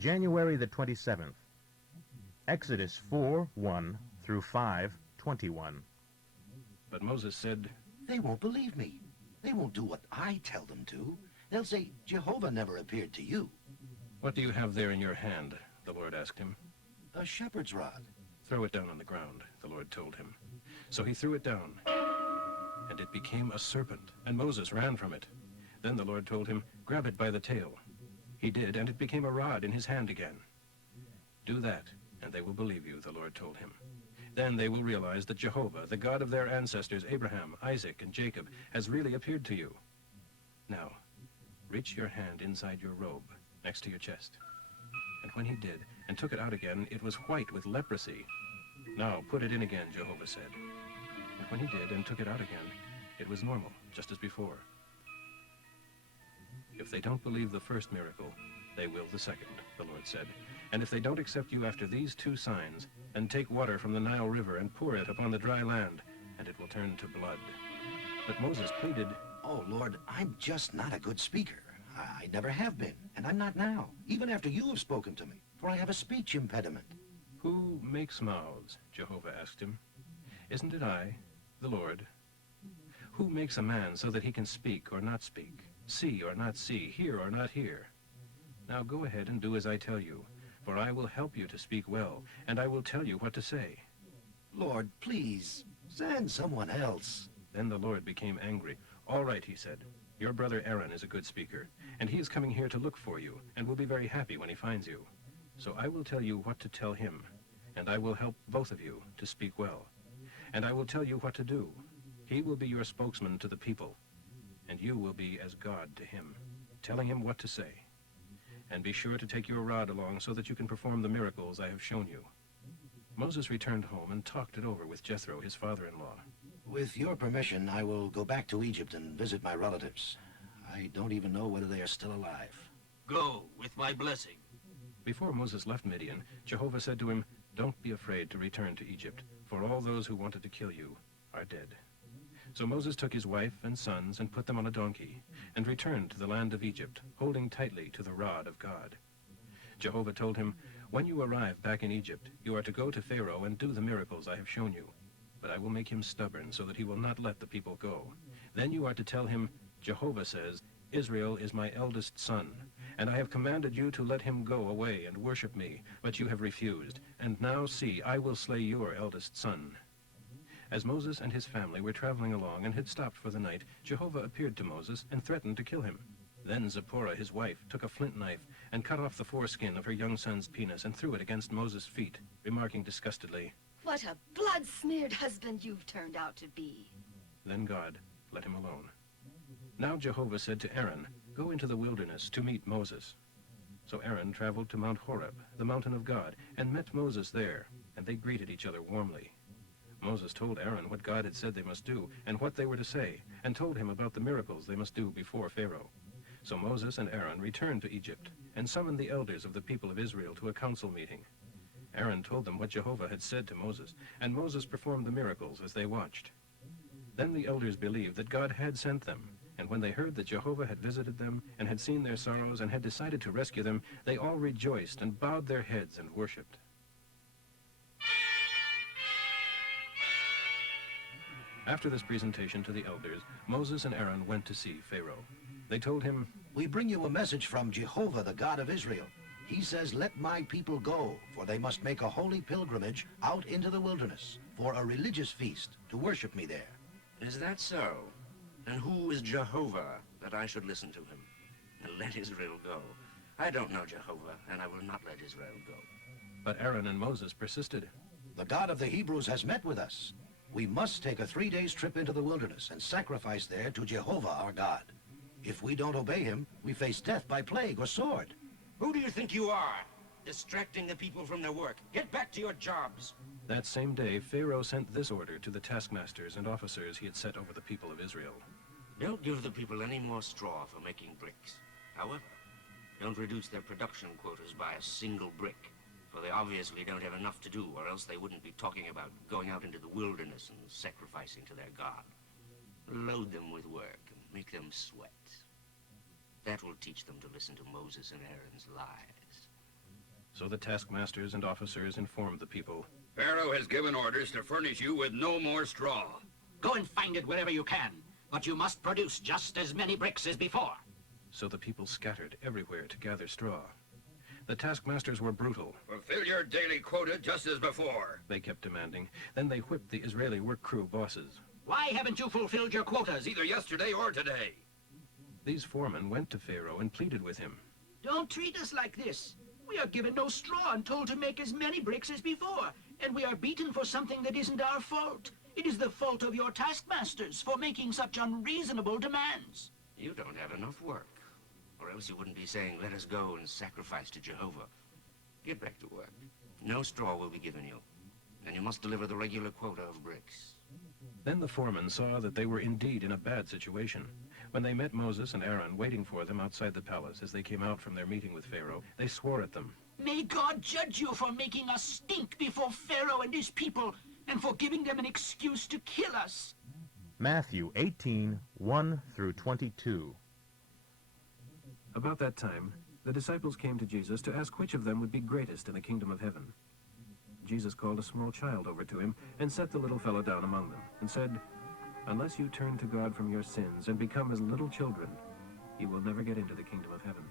January the 27th. Exodus 4:1 through 5:21. But Moses said, They won't believe me. They won't do what I tell them to. They'll say, Jehovah never appeared to you. "What do you have there in your hand?" the Lord asked him. A shepherd's rod. "Throw it down on the ground," the Lord told him. So he threw it down, and it became a serpent, and Moses ran from it. Then the Lord told him, "Grab it by the tail." He did, and it became a rod in his hand again. "Do that, and they will believe you," the Lord told him. "Then they will realize that Jehovah, the God of their ancestors, Abraham, Isaac, and Jacob, has really appeared to you. Now, reach your hand inside your robe, next to your chest." And when he did, and took it out again, it was white with leprosy. "Now, put it in again," Jehovah said. And when he did, and took it out again, it was normal, just as before. "If they don't believe the first miracle, they will the second," the Lord said. "And if they don't accept you after these two signs, then take water from the Nile River and pour it upon the dry land, and it will turn to blood." But Moses pleaded, Oh, Lord, I'm just not a good speaker. I never have been, and I'm not now, even after you have spoken to me, for I have a speech impediment. "Who makes mouths?" Jehovah asked him. "Isn't it I, the Lord? Who makes a man so that he can speak or not speak, see or not see, hear or not hear? Now go ahead and do as I tell you, for I will help you to speak well, and I will tell you what to say." Lord, please, send someone else. Then the Lord became angry. "All right," he said. "Your brother Aaron is a good speaker, and he is coming here to look for you, and will be very happy when he finds you. So I will tell you what to tell him, and I will help both of you to speak well. And I will tell you what to do. He will be your spokesman to the people, and you will be as God to him, telling him what to say. And be sure to take your rod along so that you can perform the miracles I have shown you." Moses returned home and talked it over with Jethro, his father-in-law. With your permission, I will go back to Egypt and visit my relatives. I don't even know whether they are still alive. Go, with my blessing. Before Moses left Midian, Jehovah said to him, "Don't be afraid to return to Egypt, for all those who wanted to kill you are dead." So Moses took his wife and sons and put them on a donkey, and returned to the land of Egypt, holding tightly to the rod of God. Jehovah told him, "When you arrive back in Egypt, you are to go to Pharaoh and do the miracles I have shown you. But I will make him stubborn so that he will not let the people go. Then you are to tell him, 'Jehovah says, Israel is my eldest son, and I have commanded you to let him go away and worship me, but you have refused. And now see, I will slay your eldest son.'" As Moses and his family were traveling along and had stopped for the night, Jehovah appeared to Moses and threatened to kill him. Then Zipporah, his wife, took a flint knife and cut off the foreskin of her young son's penis and threw it against Moses' feet, remarking disgustedly, "What a blood-smeared husband you've turned out to be." Then God let him alone. Now Jehovah said to Aaron, "Go into the wilderness to meet Moses." So Aaron traveled to Mount Horeb, the mountain of God, and met Moses there, and they greeted each other warmly. Moses told Aaron what God had said they must do, and what they were to say, and told him about the miracles they must do before Pharaoh. So Moses and Aaron returned to Egypt, and summoned the elders of the people of Israel to a council meeting. Aaron told them what Jehovah had said to Moses, and Moses performed the miracles as they watched. Then the elders believed that God had sent them, and when they heard that Jehovah had visited them, and had seen their sorrows, and had decided to rescue them, they all rejoiced and bowed their heads and worshipped. After this presentation to the elders, Moses and Aaron went to see Pharaoh. They told him, We bring you a message from Jehovah, the God of Israel. He says, let my people go, for they must make a holy pilgrimage out into the wilderness for a religious feast to worship me there. Is that so? And who is Jehovah that I should listen to him? And let Israel go. I don't know Jehovah, and I will not let Israel go. But Aaron and Moses persisted. The God of the Hebrews has met with us. We must take a 3-day trip into the wilderness and sacrifice there to Jehovah our God. If we don't obey him, we face death by plague or sword. Who do you think you are? Distracting the people from their work. Get back to your jobs. That same day, Pharaoh sent this order to the taskmasters and officers he had set over the people of Israel. Don't give the people any more straw for making bricks. However, don't reduce their production quotas by a single brick, for they obviously don't have enough to do, or else they wouldn't be talking about going out into the wilderness and sacrificing to their God. Load them with work and make them sweat. That will teach them to listen to Moses and Aaron's lies. So the taskmasters and officers informed the people. Pharaoh has given orders to furnish you with no more straw. Go and find it wherever you can, but you must produce just as many bricks as before. So the people scattered everywhere to gather straw. The taskmasters were brutal. Fulfill your daily quota just as before. They kept demanding. Then they whipped the Israeli work crew bosses. Why haven't you fulfilled your quotas? Either yesterday or today. These foremen went to Pharaoh and pleaded with him. Don't treat us like this. We are given no straw and told to make as many bricks as before, and we are beaten for something that isn't our fault. It is the fault of your taskmasters for making such unreasonable demands. You don't have enough work. Or else you wouldn't be saying, let us go and sacrifice to Jehovah. Get back to work. No straw will be given you. And you must deliver the regular quota of bricks. Then the foremen saw that they were indeed in a bad situation. When they met Moses and Aaron waiting for them outside the palace as they came out from their meeting with Pharaoh, they swore at them. May God judge you for making us stink before Pharaoh and his people, and for giving them an excuse to kill us. Matthew 18:1 through 22. About that time, the disciples came to Jesus to ask which of them would be greatest in the kingdom of heaven. Jesus called a small child over to him and set the little fellow down among them and said, "Unless you turn to God from your sins and become as little children, you will never get into the kingdom of heaven.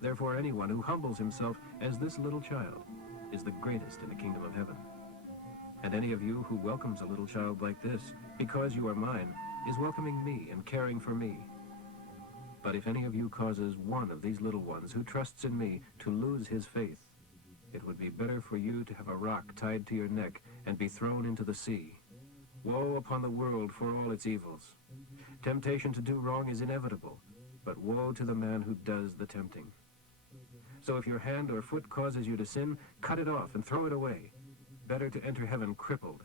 Therefore, anyone who humbles himself as this little child is the greatest in the kingdom of heaven. And any of you who welcomes a little child like this, because you are mine, is welcoming me and caring for me. But if any of you causes one of these little ones who trusts in me to lose his faith, it would be better for you to have a rock tied to your neck and be thrown into the sea. Woe upon the world for all its evils. Temptation to do wrong is inevitable, but woe to the man who does the tempting. So if your hand or foot causes you to sin, cut it off and throw it away. Better to enter heaven crippled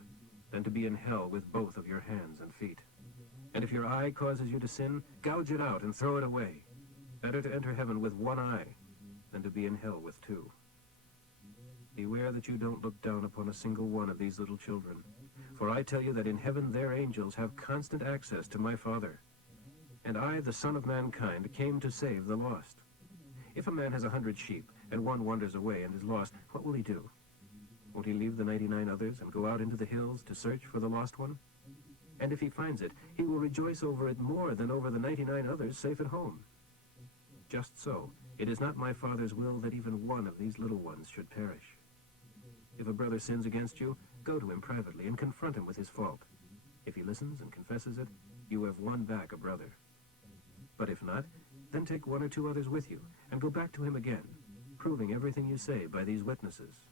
than to be in hell with both of your hands and feet. And if your eye causes you to sin, gouge it out and throw it away. Better to enter heaven with one eye than to be in hell with two. Beware that you don't look down upon a single one of these little children, for I tell you that in heaven their angels have constant access to my Father. And I, the Son of Mankind, came to save the lost. If a man has 100 sheep, and one wanders away and is lost, what will he do? Won't he leave the 99 others and go out into the hills to search for the lost one? And if he finds it, he will rejoice over it more than over the 99 others safe at home. Just so, it is not my Father's will that even one of these little ones should perish. If a brother sins against you, go to him privately and confront him with his fault. If he listens and confesses it, you have won back a brother. But if not, then take one or two others with you, and go back to him again, proving everything you say by these witnesses.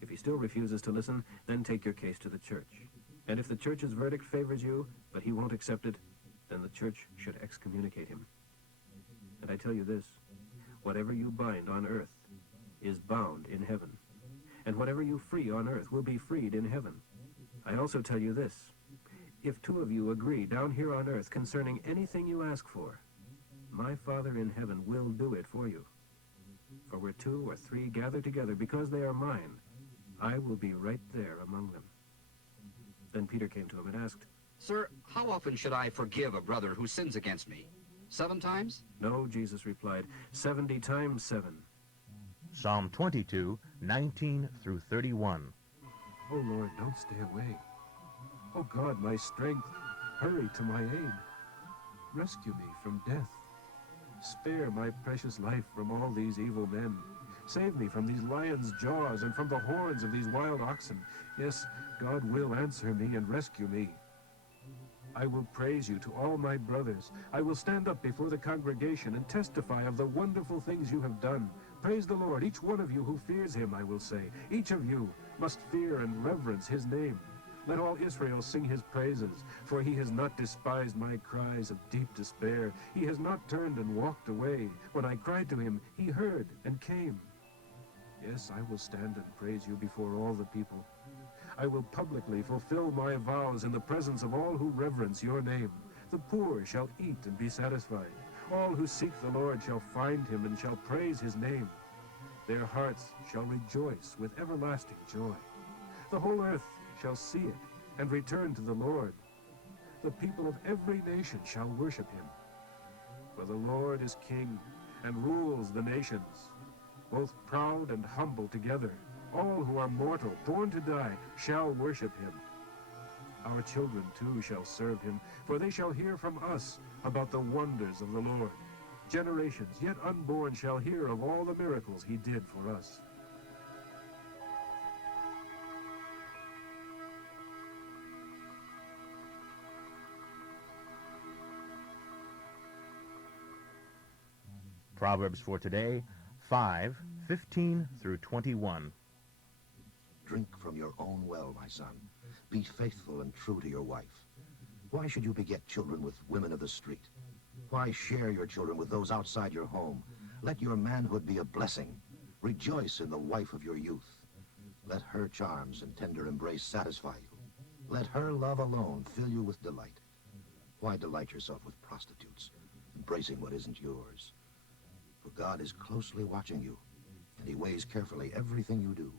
If he still refuses to listen, then take your case to the church. And if the church's verdict favors you, but he won't accept it, then the church should excommunicate him. And I tell you this, whatever you bind on earth is bound in heaven, and whatever you free on earth will be freed in heaven. I also tell you this, if two of you agree down here on earth concerning anything you ask for, my Father in heaven will do it for you. For where 2 or 3 gather together because they are mine, I will be right there among them." Then Peter came to him and asked, "Sir, how often should I forgive a brother who sins against me? 7 times? "No," Jesus replied, 70 times 7. Psalm 22:19 through 31. "O Lord, don't stay away. O God, my strength, hurry to my aid. Rescue me from death. Spare my precious life from all these evil men. Save me from these lions' jaws and from the horns of these wild oxen. Yes, God will answer me and rescue me. I will praise you to all my brothers. I will stand up before the congregation and testify of the wonderful things you have done. Praise the Lord, each one of you who fears him, I will say. Each of you must fear and reverence his name. Let all Israel sing his praises, for he has not despised my cries of deep despair. He has not turned and walked away. When I cried to him, he heard and came. Yes, I will stand and praise you before all the people. I will publicly fulfill my vows in the presence of all who reverence your name. The poor shall eat and be satisfied. All who seek the Lord shall find him and shall praise his name. Their hearts shall rejoice with everlasting joy. The whole earth shall see it and return to the Lord. The people of every nation shall worship him. For the Lord is king and rules the nations. both proud and humble together. All who are mortal, born to die, shall worship him. Our children, too, shall serve him, for they shall hear from us about the wonders of the Lord. Generations yet unborn shall hear of all the miracles he did for us. Proverbs for today, 5:15 through 21. Drink from your own well, my son. Be faithful and true to your wife. Why should you beget children with women of the street? Why share your children with those outside your home? Let your manhood be a blessing. Rejoice in the wife of your youth. Let her charms and tender embrace satisfy you. Let her love alone fill you with delight. Why delight yourself with prostitutes, embracing what isn't yours? For God is closely watching you, and he weighs carefully everything you do.